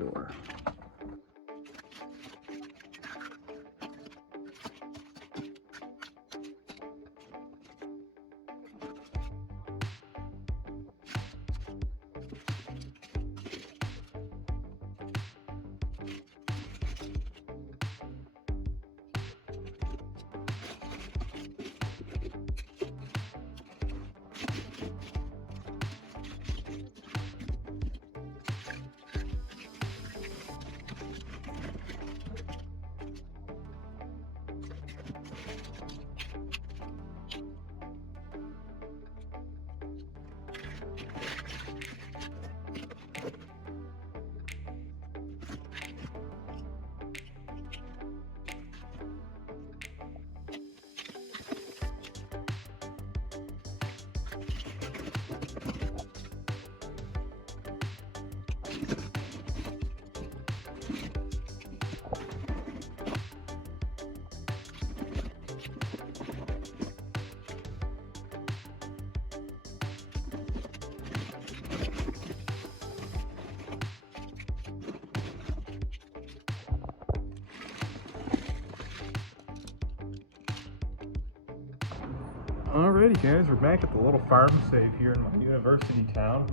store. Alrighty guys, we're back at the little farm save here in my university town.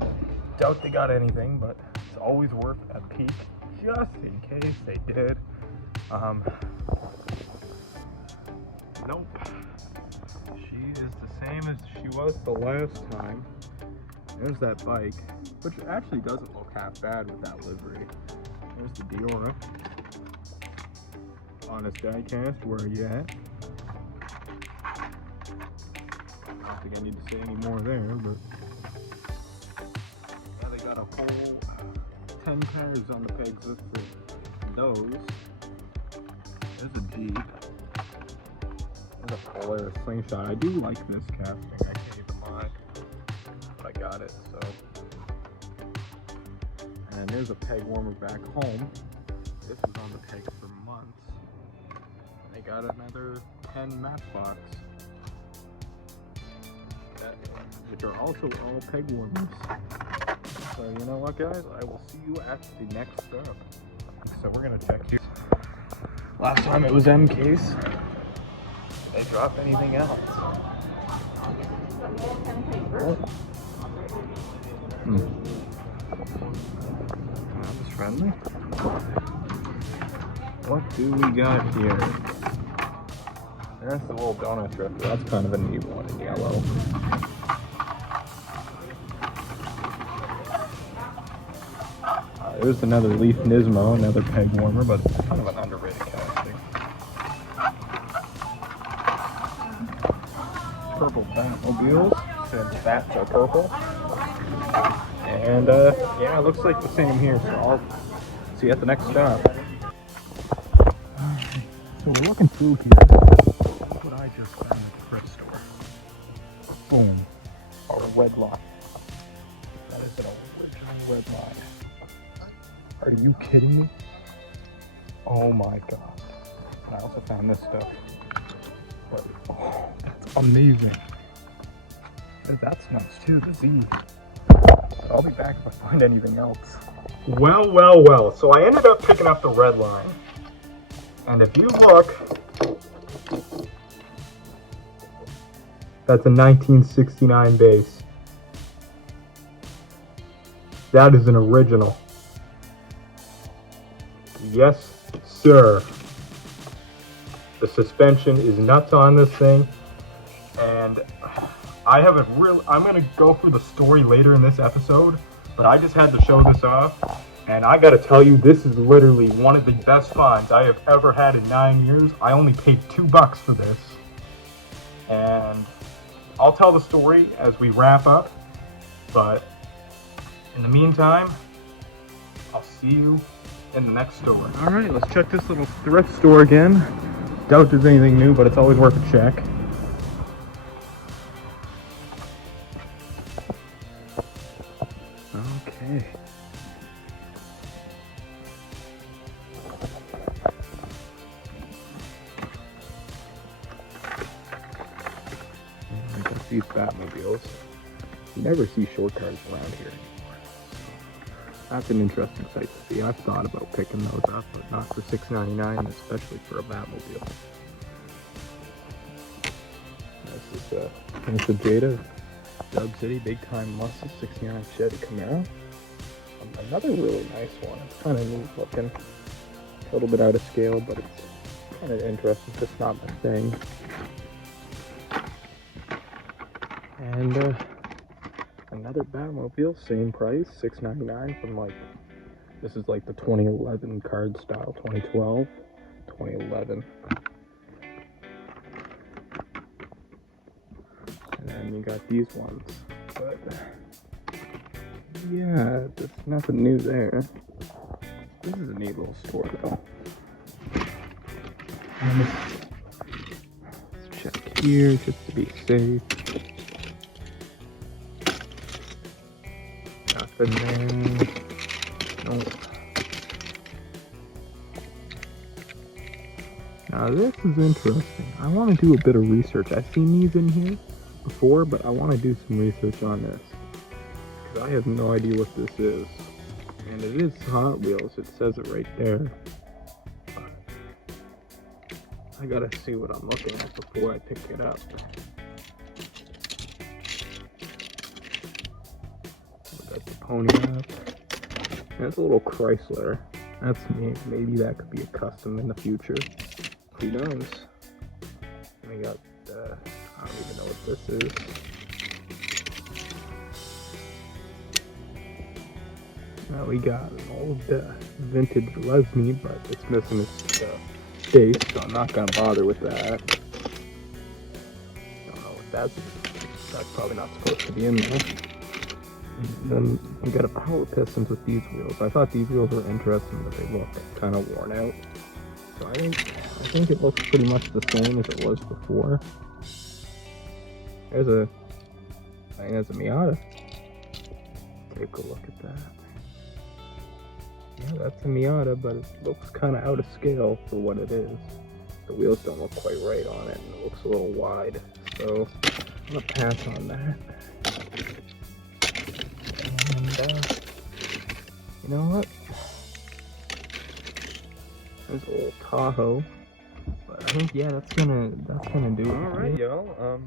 Doubt they got anything, but it's always worth a peek just in case they did. Nope. She is the same as she was the last time. There's that bike, which actually doesn't look half bad with that livery. There's the Diora. Honest Diecast, where are you at? I don't think I need to say any more there, but yeah, they got a whole 10 cars on the pegs list for those. There's a Jeep. There's a Polaris slingshot. I do like this casting. I can't even lie. But I got it, so. And there's a peg warmer back home. This was on the pegs for months. They got another 10 matchbox. Which are also all peg warmers. So you know what guys, I will see you at the next stop. So we're gonna check here. Last time it was M case. Did they drop anything else? Oh. That was friendly. What do we got here? There's the little donut drifter. That's kind of a neat one in yellow. There's another Leaf Nismo, another peg warmer, but it's kind of an underrated casting. Purple Batmobiles, since bats are purple. And yeah, it looks like the same here, so I'll see you at the next stop. Alright, so we're looking through here. Look what I just found at the thrift store. Boom. A Redline. That is an original Redline. Are you kidding me? Oh my god. And I also found this stuff. But, oh, that's amazing. And that's nice too, the Z. But I'll be back if I find anything else. Well, well, well. So I ended up picking up the Redline. And if you look, that's a 1969 base. That is an original. Yes, sir. The suspension is nuts on this thing, and I haven't really. I'm gonna go through the story later in this episode, but I just had to show this off, and I gotta tell you, this is literally one of the best finds I have ever had in 9 years. I only paid $2 for this, and I'll tell the story as we wrap up, but in the meantime, I'll see you in the next store. Alright, let's check this little thrift store again. Doubt there's anything new, but it's always worth a check. Okay. I got these Batmobiles. You never see short cars around here anymore. That's an interesting sight to see. I've thought about picking those up, but not for $6.99, especially for a Batmobile. This is a Jada Dub City Big Time Muscle 69 Chevy Camaro. Another really nice one. It's kind of neat looking. A little bit out of scale, but it's kind of interesting. It's just not my thing. And another Batmobile, same price, $6.99 from like, this is like the 2011 card style, 2012, 2011. And then you got these ones, but yeah, there's nothing new there. This is a neat little store though. Let's check here just to be safe. Nothing there. Nope. Now this is interesting. I want to do a bit of research. I've seen these in here before, but I want to do some research on this. Because I have no idea what this is. And it is Hot Wheels. It says it right there. I gotta see what I'm looking at before I pick it up. We got the pony up. That's a little Chrysler. That's neat. Maybe that could be a custom in the future. Who knows? We got, I don't even know what this is. Now we got an old vintage Lesney, but it's missing its case, so I'm not gonna bother with that. Don't know what that's probably not supposed to be in there. And then we got a power pistons with these wheels. I thought these wheels were interesting, but they look kind of worn out. So I think it looks pretty much the same as it was before. I think there's a Miata. Take a look at that. Yeah, that's a Miata, but it looks kind of out of scale for what it is. The wheels don't look quite right on it, and it looks a little wide. So I'm gonna pass on that. And you know what? There's a little Tahoe, but I think that's gonna do it. All right, y'all.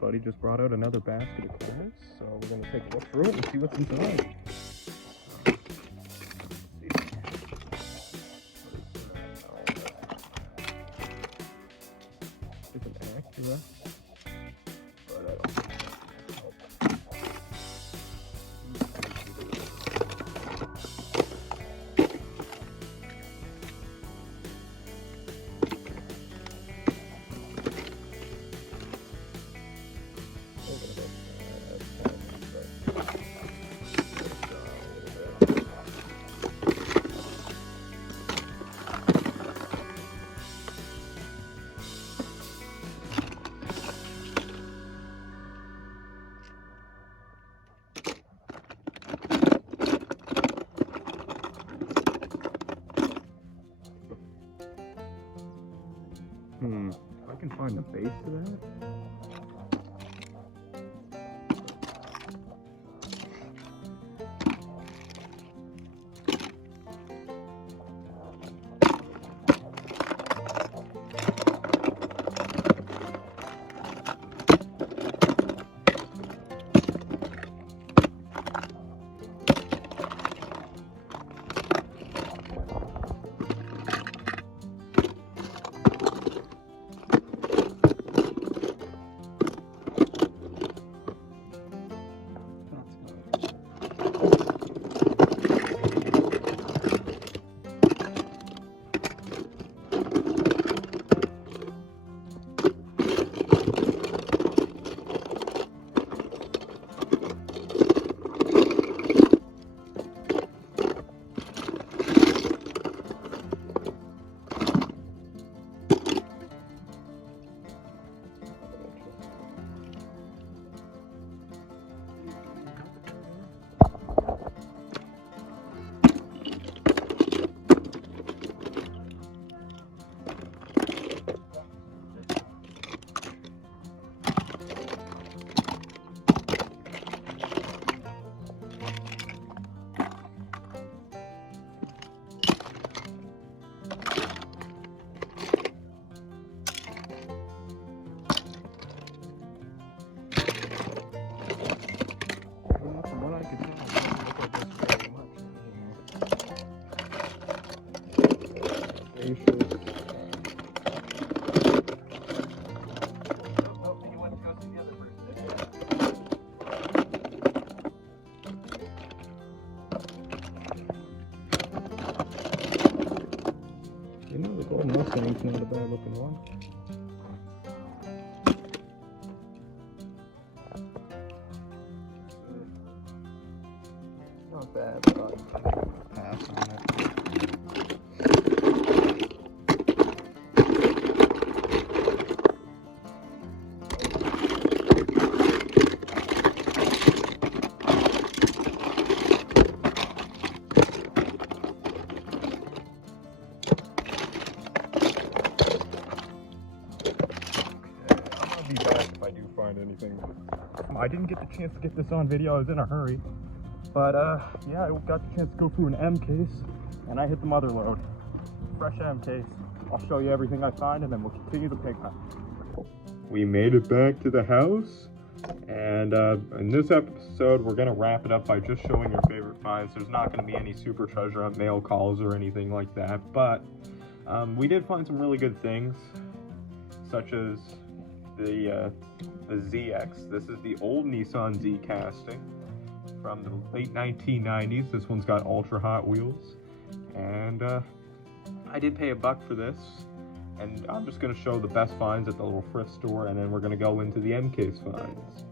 Buddy just brought out another basket of cars, so we're gonna take a look through it and see what's inside. It's an Acura, but I don't know. If I can find the base to that. spacious. You know, the Gold Mustang's not a bad looking one. Not bad, but I'll pass on it. Be back if I do find anything. I didn't get the chance to get this on video, I was in a hurry. But yeah, I got the chance to go through an M case and I hit the mother load. Fresh M case. I'll show you everything I find and then we'll continue the pig hunt. We made it back to the house, and in this episode we're gonna wrap it up by just showing your favorite finds. There's not gonna be any super treasure hunt mail calls or anything like that, but we did find some really good things, such as the ZX. This is the old Nissan Z casting from the late 1990s. This one's got ultra Hot Wheels, and I did pay $1 for this, and I'm just going to show the best finds at the little thrift store, and then we're going to go into the M case finds.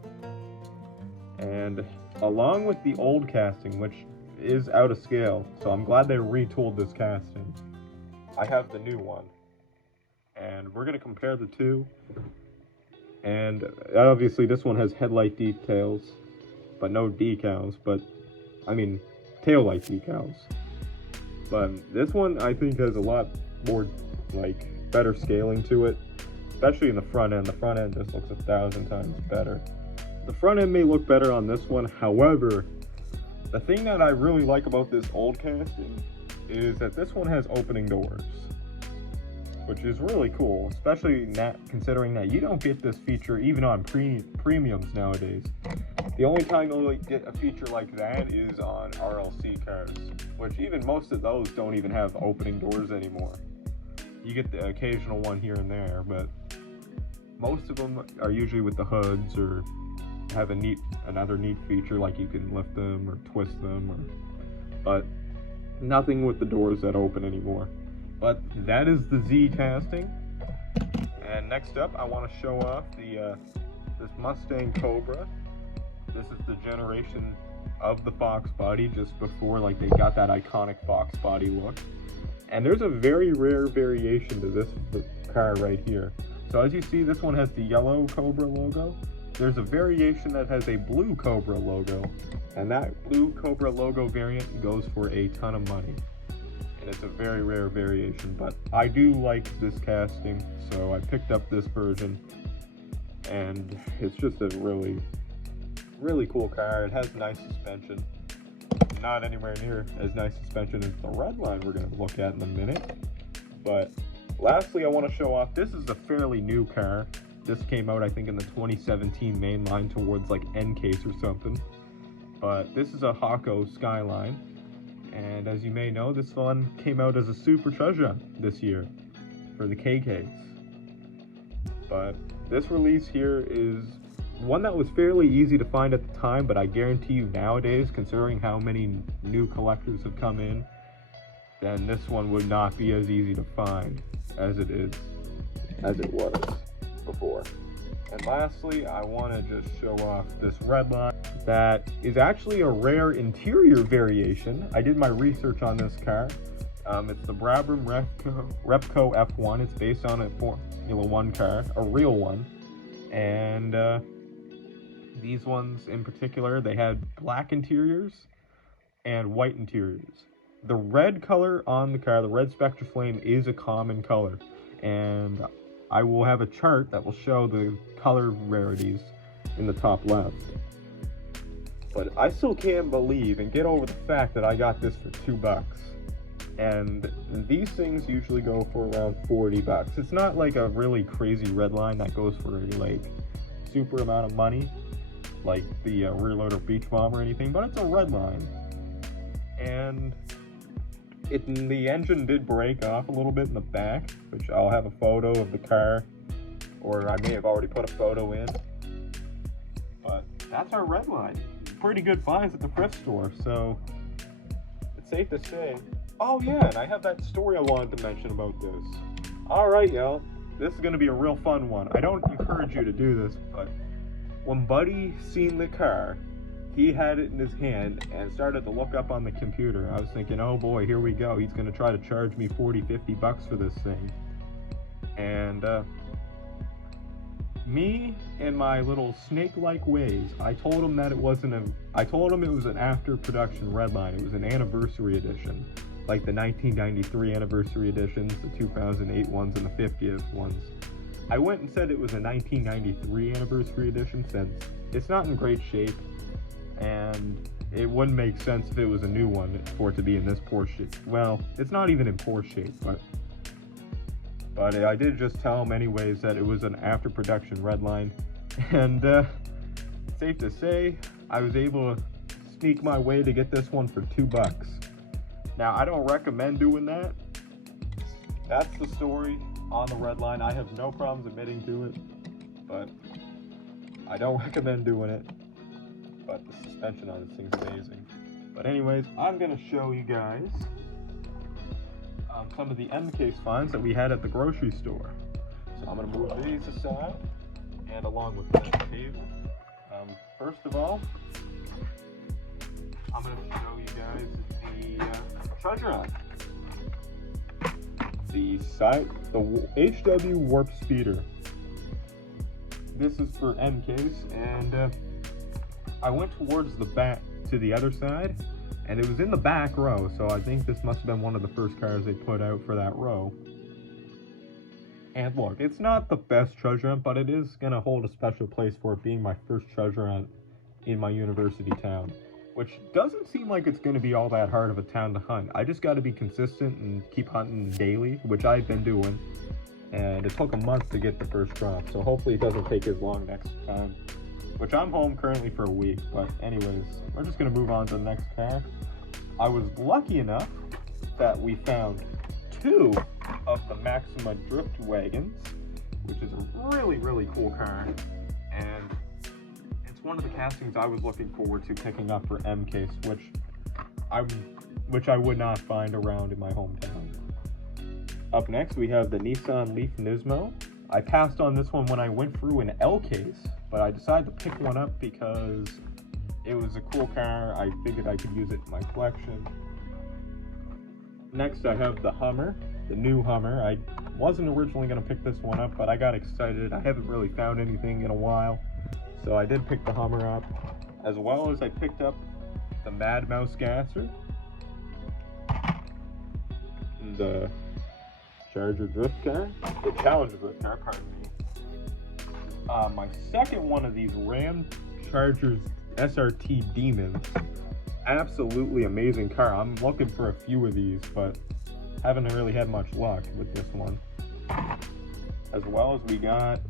And along with the old casting, which is out of scale, so I'm glad they retooled this casting, I have the new one, and we're going to compare the two. And obviously this one has headlight details, but no decals, tail light decals. But this one I think has a lot more, better scaling to it, especially in the front end. The front end just looks 1,000 times better. The front end may look better on this one, however, the thing that I really like about this old casting is that this one has opening doors, which is really cool, especially considering that you don't get this feature even on premiums nowadays. The only time you'll get a feature like that is on RLC cars, which even most of those don't even have opening doors anymore. You get the occasional one here and there, but most of them are usually with the hoods or have another neat feature, like you can lift them or twist them, but nothing with the doors that open anymore. But that is the Z casting. And next up, I want to show off this Mustang Cobra. This is the generation of the Fox body, just before they got that iconic Fox body look. And there's a very rare variation to this car right here. So as you see, this one has the yellow Cobra logo. There's a variation that has a blue Cobra logo, and that blue Cobra logo variant goes for a ton of money. It's a very rare variation, but I do like this casting, so I picked up this version, and it's just a really, really cool car. It has nice suspension, not anywhere near as nice suspension as the Redline we're going to look at in a minute. But lastly, I want to show off, this is a fairly new car. This came out, I think, in the 2017 mainline towards N case or something, but this is a Hako Skyline. And as you may know, this one came out as a super treasure hunt this year for the K case. But this release here is one that was fairly easy to find at the time, but I guarantee you nowadays, considering how many new collectors have come in, then this one would not be as easy to find as it was before. And lastly, I want to just show off this Redline that is actually a rare interior variation. I did my research on this car. It's the Brabham Repco F1. It's based on a Formula 1 car, a real one. And these ones in particular, they had black interiors and white interiors. The red color on the car, the red Spectra Flame, is a common color. And I will have a chart that will show the color rarities in the top left. But I still can't believe and get over the fact that I got this for $2. And these things usually go for around $40. It's not like a really crazy Redline that goes for super amount of money, like the rear loader Beach Bomb or anything, but it's a Redline. And the engine did break off a little bit in the back, which I'll have a photo of the car, or I may have already put a photo in. But that's our Redline. Pretty good finds at the thrift store, so it's safe to say. Oh yeah, and I have that story I wanted to mention about this. Alright, y'all. This is going to be a real fun one. I don't encourage you to do this, but when Buddy seen the car, he had it in his hand and started to look up on the computer. I was thinking, oh boy, here we go. He's going to try to charge me 40, 50 bucks for this thing. And me and my little snake-like ways, I told him that it wasn't I told him it was an after-production Redline. It was an anniversary edition, like the 1993 anniversary editions, the 2008 ones, and the 50th ones. I went and said it was a 1993 anniversary edition since it's not in great shape, and it wouldn't make sense if it was a new one for it to be in this poor shape. Well, it's not even in poor shape, but I did just tell him anyways that it was an after production Redline, and safe to say, I was able to sneak my way to get this one for $2. Now, I don't recommend doing that. That's the story on the Redline. I have no problems admitting to it, but I don't recommend doing it. But the suspension on this thing's amazing. But anyways, I'm going to show you guys some of the end case finds that we had at the grocery store. So I'm going to move these aside, and along with the table. First of all, I'm going to show you guys the treasure hunt. The HW Warp Speeder. This is for end case, and I went towards the back to the other side, and it was in the back row, so I think this must have been one of the first cars they put out for that row. And look, it's not the best treasure hunt, but it is going to hold a special place for it being my first treasure hunt in my university town, which doesn't seem like it's going to be all that hard of a town to hunt. I just got to be consistent and keep hunting daily, which I've been doing, and it took a month to get the first drop, so hopefully it doesn't take as long next time. Which I'm home currently for a week, but anyways, we're just going to move on to the next car. I was lucky enough that we found 2 of the Maxima Drift wagons, which is a really, really cool car, and it's one of the castings I was looking forward to picking up for M case, which I would not find around in my hometown. Up next, we have the Nissan Leaf Nismo. I passed on this one when I went through an L case, but I decided to pick one up because it was a cool car. I figured I could use it in my collection. Next, I have the Hummer, the new Hummer. I wasn't originally going to pick this one up, but I got excited. I haven't really found anything in a while, so I did pick the Hummer up, as well as I picked up the Mad Mouse Gasser, the Challenger Drift car, pardon me. My second one of these Ram Chargers SRT Demons. Absolutely amazing car. I'm looking for a few of these, but haven't really had much luck with this one. As well as we got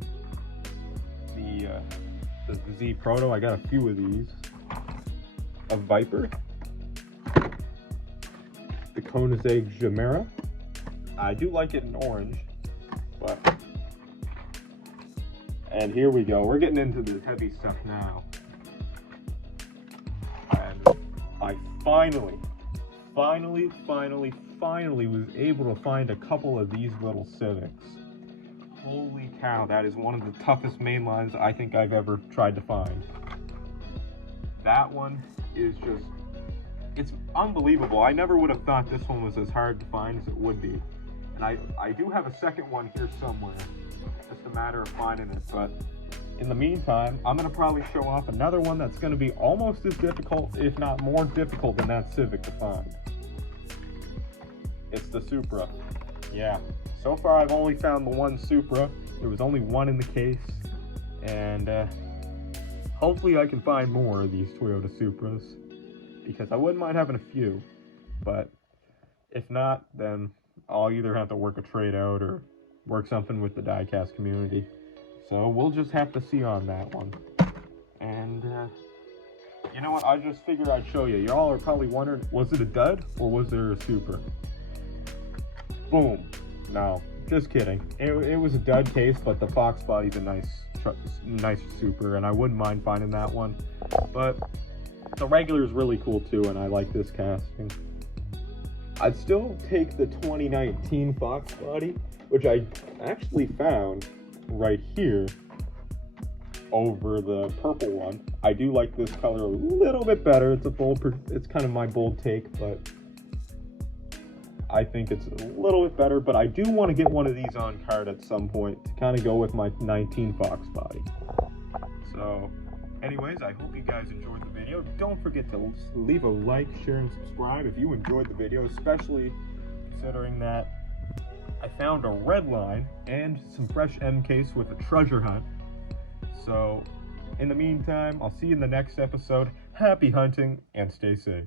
the Z Proto. I got a few of these. A Viper. The Koenigsegg Gemera. I do like it in orange, but... And here we go. We're getting into the heavy stuff now. And I finally was able to find a couple of these little Civics. Holy cow, that is one of the toughest main lines I think I've ever tried to find. That one is just... It's unbelievable. I never would have thought this one was as hard to find as it would be. And I do have a second one here somewhere. Just a matter of finding it. But in the meantime, I'm going to probably show off another one that's going to be almost as difficult, if not more difficult than that Civic to find. It's the Supra. Yeah. So far I've only found the one Supra. There was only one in the case. And hopefully I can find more of these Toyota Supras, because I wouldn't mind having a few. But if not, then I'll either have to work a trade out or work something with the diecast community. So we'll just have to see on that one. And you know what, I just figured I'd show you. Y'all are probably wondering, was it a dud or was there a Supra? boom. No, just kidding. It was a dud case, but the Fox body's a nice super, and I wouldn't mind finding that one. But the regular is really cool too, and I like this casting. I'd still take the 2019 Fox body, which I actually found right here, over the purple one. I do like this color a little bit better. It's kind of my bold take, but I think it's a little bit better. But I do want to get one of these on card at some point to kind of go with my 19 Fox body. So anyways, I hope you guys enjoyed the video. Don't forget to leave a like, share, and subscribe if you enjoyed the video, especially considering that I found a Redline and some fresh M case with a treasure hunt. So in the meantime, I'll see you in the next episode. Happy hunting and stay safe.